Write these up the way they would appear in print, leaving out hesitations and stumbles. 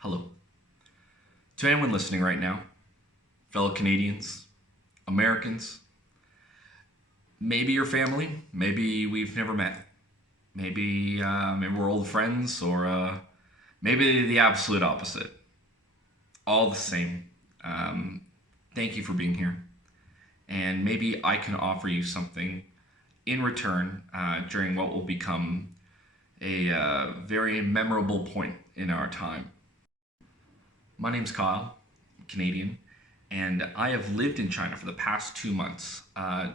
Hello. To anyone listening right now, fellow Canadians, Americans, maybe your family, maybe we've never met, maybe we're old friends, or maybe the absolute opposite. All the same, um, thank you for being here, and maybe I can offer you something in return during what will become a very memorable point in our time. My name's Kyle, Canadian, and I have lived in China for the past 2 months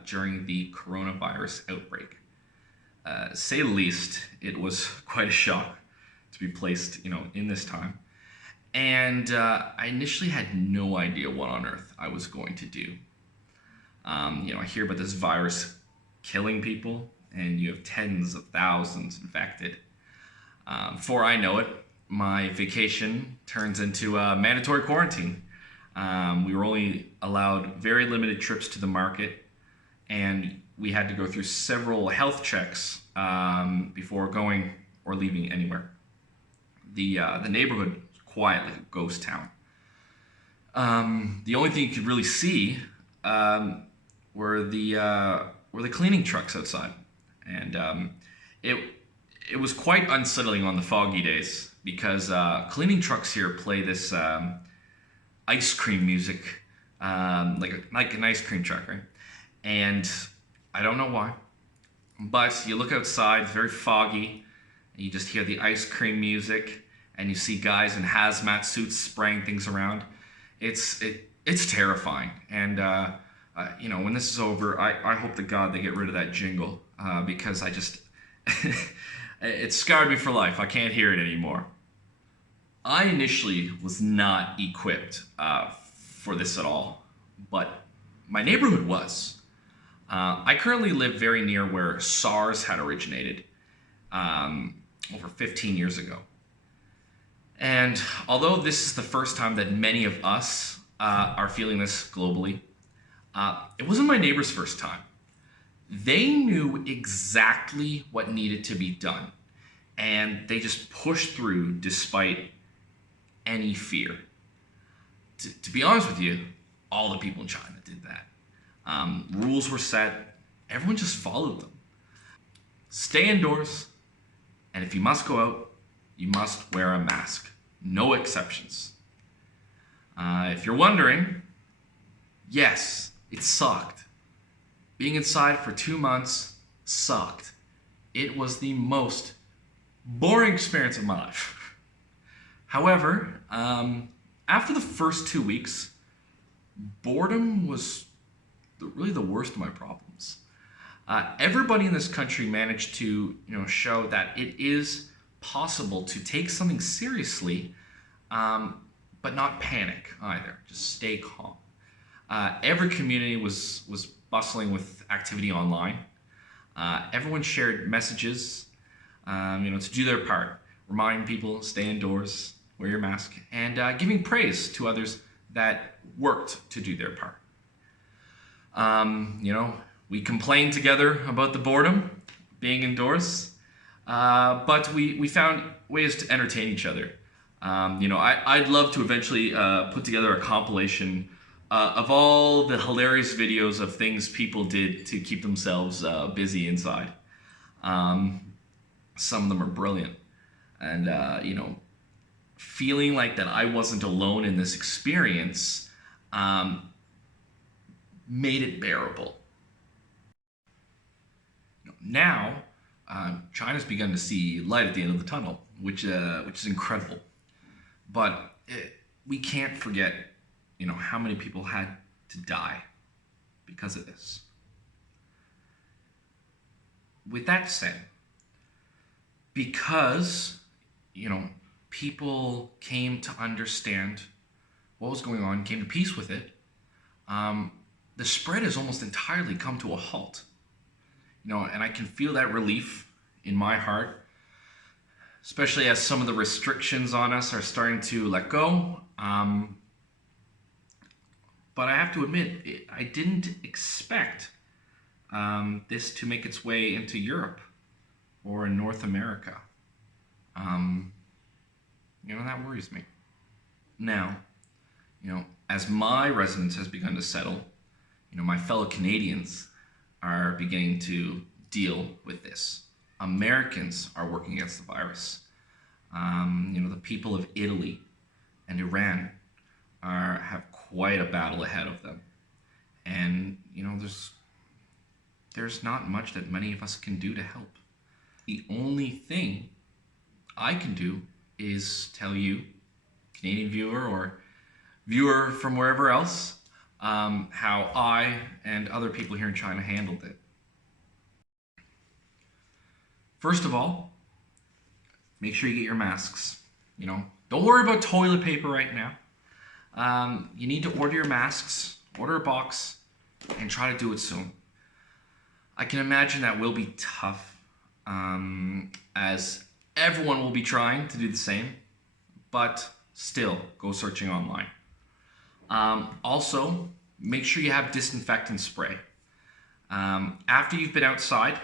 during the coronavirus outbreak. Say the least, it was quite a shock to be placed, in this time. And I initially had no idea what on earth I was going to do. I hear about this virus killing people, and you have tens of thousands infected. Before I know it, my vacation turns into a mandatory quarantine. We were only allowed very limited trips to the market, and we had to go through several health checks before going or leaving anywhere. The neighborhood was quietly a ghost town. The only thing you could really see were the cleaning trucks outside, and it it was quite unsettling on the foggy days because cleaning trucks here play this ice cream music, like an ice cream truck, right? And I don't know why, but you look outside, it's very foggy, and you just hear the ice cream music, and you see guys in hazmat suits spraying things around. It's terrifying, and when this is over, I hope to God they get rid of that jingle because I just it scarred me for life. I can't hear it anymore. I initially was not equipped for this at all, but my neighborhood was. I currently live very near where SARS had originated over 15 years ago. And although this is the first time that many of us are feeling this globally, it wasn't my neighbor's first time. They knew exactly what needed to be done, and they just pushed through despite any fear. To be honest with you, all the people in China did that. Rules were set, everyone just followed them. Stay indoors, and if you must go out, you must wear a mask. No exceptions. If you're wondering, yes, it sucked. Being inside for 2 months sucked. It was the most boring experience of my life. However, after the first 2 weeks, boredom was really the worst of my problems. Everybody in this country managed to, show that it is possible to take something seriously, but not panic either. Just stay calm. Every community was bustling with activity online. Everyone shared messages, to do their part, remind people stay indoors, wear your mask, and giving praise to others that worked to do their part. We complained together about the boredom, being indoors, but we found ways to entertain each other. I'd love to eventually put together a compilation of all the hilarious videos of things people did to keep themselves busy inside. Some of them are brilliant. And, feeling like that I wasn't alone in this experience made it bearable. Now, China's begun to see light at the end of the tunnel, which is incredible. But we can't forget, how many people had to die because of this. With that said, because, people came to understand what was going on, came to peace with it, the spread has almost entirely come to a halt. And I can feel that relief in my heart, especially as some of the restrictions on us are starting to let go. But I have to admit, I didn't expect this to make its way into Europe or in North America. That worries me. Now, as my residence has begun to settle, my fellow Canadians are beginning to deal with this. Americans are working against the virus. The people of Italy and Iran have quite a battle ahead of them. And, there's not much that many of us can do to help. The only thing I can do is tell you, Canadian viewer or viewer from wherever else, how I and other people here in China handled it. First of all, make sure you get your masks. Don't worry about toilet paper right now. You need to order your masks, order a box, and try to do it soon. I can imagine that will be tough, as everyone will be trying to do the same, but still, go searching online. Also, make sure you have disinfectant spray. After you've been outside,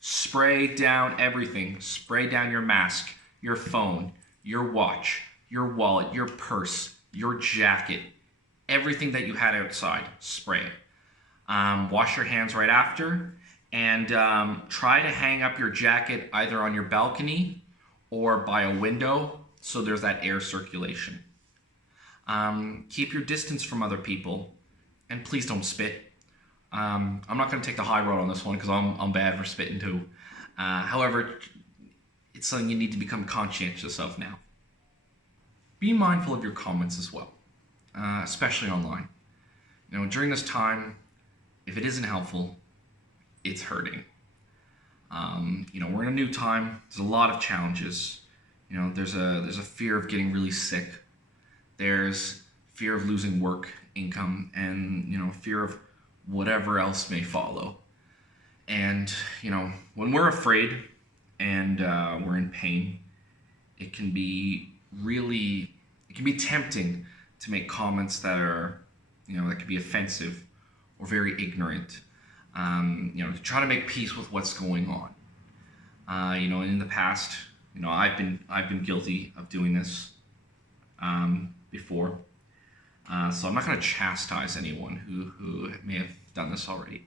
spray down everything. Spray down your mask, your phone, your watch, your wallet, your purse, your jacket, everything that you had outside, spray it. Wash your hands right after, and try to hang up your jacket either on your balcony or by a window so there's that air circulation. Keep your distance from other people, and please don't spit. I'm not going to take the high road on this one because I'm bad for spitting too. However, it's something you need to become conscientious of now. Be mindful of your comments as well, especially online. During this time, if it isn't helpful, it's hurting. We're in a new time. There's a lot of challenges. There's a fear of getting really sick. There's fear of losing work, income, and fear of whatever else may follow. And when we're afraid and we're in pain, it can be tempting to make comments that are that could be offensive or very ignorant. To try to make peace with what's going on. In the past, I've been guilty of doing this before. So I'm not going to chastise anyone who may have done this already.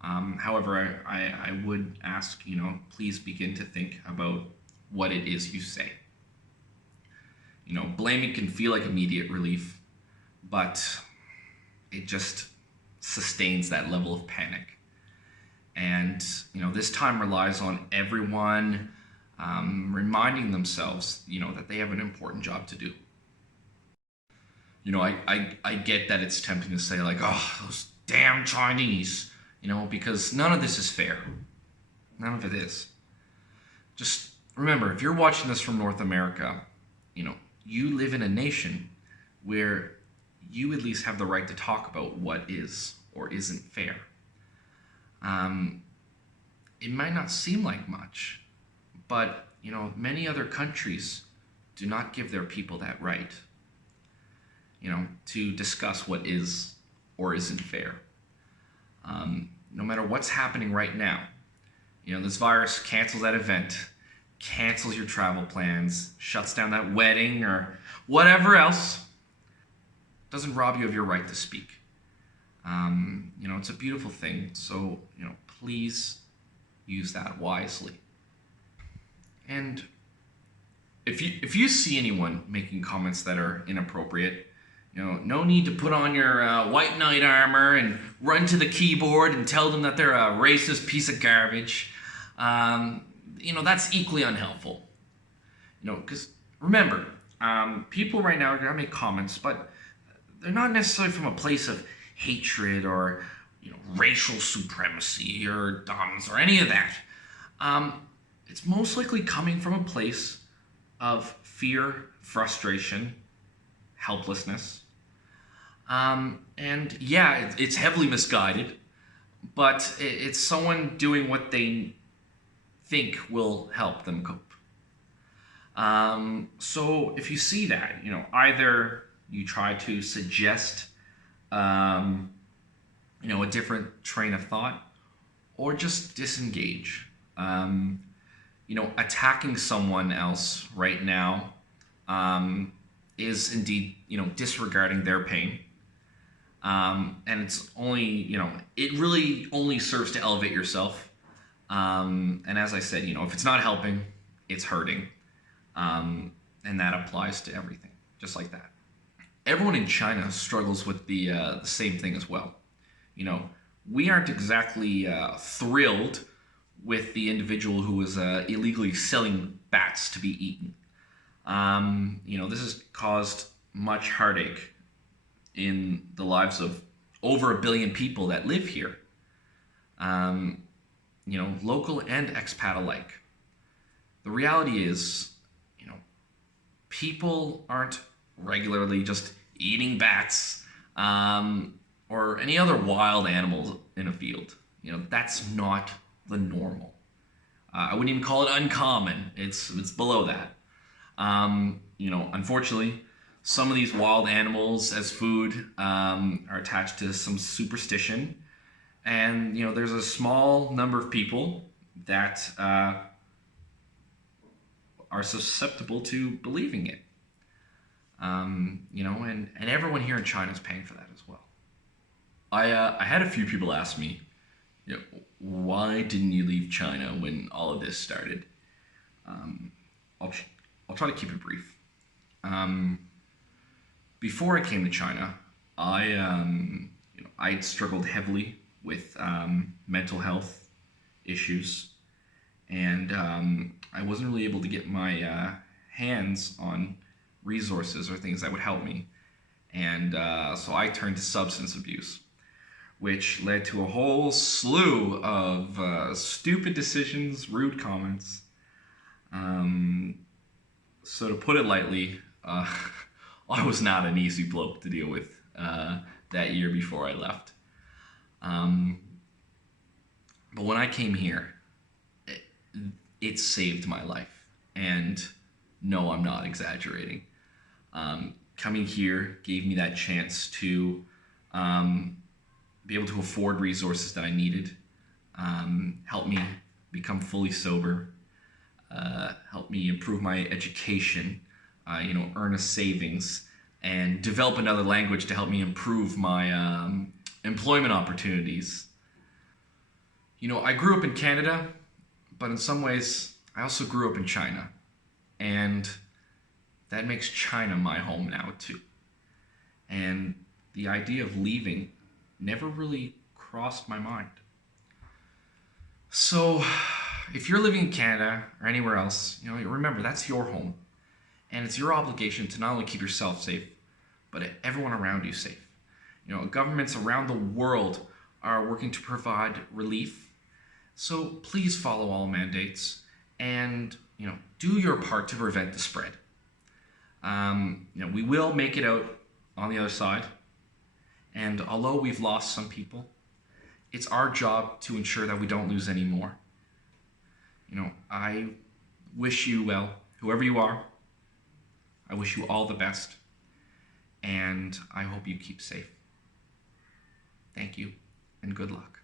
However, I would ask, please begin to think about what it is you say. Blaming can feel like immediate relief, but it just sustains that level of panic. And, this time relies on everyone reminding themselves, that they have an important job to do. I get that it's tempting to say like, oh, those damn Chinese, because none of this is fair. None of it is. Just remember, if you're watching this from North America, you live in a nation where you at least have the right to talk about what is or isn't fair. It might not seem like much, but many other countries do not give their people that right, to discuss what is or isn't fair. No matter what's happening right now, this virus cancels that event, cancels your travel plans, shuts down that wedding or whatever else, doesn't rob you of your right to speak. It's a beautiful thing, so, please use that wisely. And if you see anyone making comments that are inappropriate, no need to put on your white knight armor and run to the keyboard and tell them that they're a racist piece of garbage. That's equally unhelpful. Because remember, people right now are going to make comments, but they're not necessarily from a place of hatred or racial supremacy or dominance or any of that. It's most likely coming from a place of fear, frustration, helplessness. And yeah, it's heavily misguided, but it's someone doing what they think will help them cope. So if you see that, either you try to suggest a different train of thought, or just disengage. Attacking someone else right now is indeed, disregarding their pain. And it's only, it really only serves to elevate yourself. And as I said, if it's not helping, it's hurting. And that applies to everything, just like that. Everyone in China struggles with the same thing as well. You know, we aren't exactly thrilled with the individual who was illegally selling bats to be eaten. This has caused much heartache in the lives of over 1 billion people that live here. Local and expat alike. The reality is, people aren't regularly just eating bats or any other wild animals in a field. That's not the normal. I wouldn't even call it uncommon. It's below that. Unfortunately, some of these wild animals as food are attached to some superstition, and there's a small number of people that are susceptible to believing it. And everyone here in China is paying for that as well. I had a few people ask me, why didn't you leave China when all of this started? I'll try to keep it brief. Before I came to China, I'd struggled heavily with mental health issues, and I wasn't really able to get my hands on resources or things that would help me. And so I turned to substance abuse, which led to a whole slew of stupid decisions, rude comments. So to put it lightly, I was not an easy bloke to deal with that year before I left. But when I came here, it saved my life. And no, I'm not exaggerating. Coming here gave me that chance to be able to afford resources that I needed, help me become fully sober, help me improve my education, earn a savings, and develop another language to help me improve my employment opportunities. I grew up in Canada, but in some ways, I also grew up in China. And that makes China my home now, too. And the idea of leaving never really crossed my mind. So, if you're living in Canada or anywhere else, remember that's your home. And it's your obligation to not only keep yourself safe, but everyone around you safe. Governments around the world are working to provide relief. So please follow all mandates and, do your part to prevent the spread. We will make it out on the other side. And although we've lost some people, it's our job to ensure that we don't lose any more. I wish you well, whoever you are. I wish you all the best. And I hope you keep safe. Thank you, and good luck.